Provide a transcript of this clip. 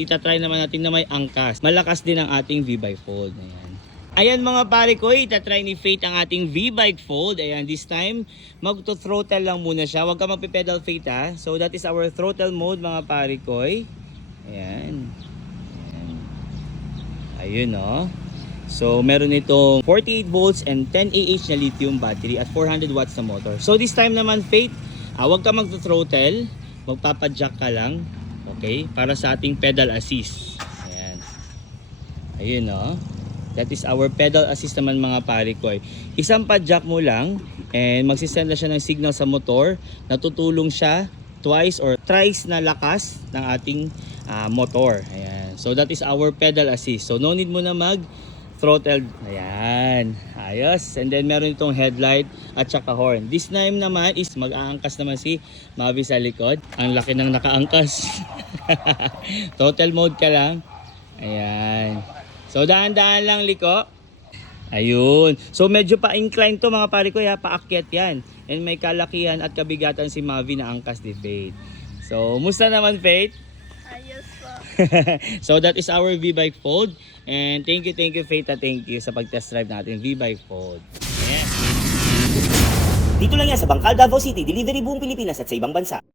Itatry naman natin na may angkas. Malakas din ang ating V-Bike Fold. Ayan. Ayan mga pare ko, itatry ni Faith ang ating V-Bike Fold. Ayan, this time, mag-throttle lang muna siya. Huwag ka magpe-pedal, Faith, ha. So that is our throttle mode mga pare ko. Ayan. Ayan. Ayun, oh. So meron itong 48 volts and 10 Ah na lithium battery at 400 watts na motor. So this time naman, Faith, huwag ka mag-throttle. Magpapadjack ka lang. Okay? Para sa ating pedal assist. Ayan. Ayun, oh. That is our pedal assist naman mga pare ko. Isang padjack mo lang and magsisend na siya ng signal sa motor. Natutulong siya twice or thrice na lakas ng ating motor. Ayan. So that is our pedal assist. So no need mo na mag-throttle. Ayan. Ayos. And then meron itong headlight at saka horn. This time naman is mag-aangkas naman si Mavi sa likod. Ang laki ng nakaangkas. Throttle mode ka lang. Ayan. So daan-daan lang liko. Ayun. So medyo pa-incline to mga pare ko, paakyat yan. And may kalakihan at kabigatan si Mavi na angkas ni Faith. So musta naman, Faith? Ayos po. So that is our V-Bike Fold. And thank you Faith, thank you sa pag-test drive natin V-Bike Fold. Yes. Dito lang yan sa Bangkal, Davao City, delivery buong Pilipinas at sa ibang bansa.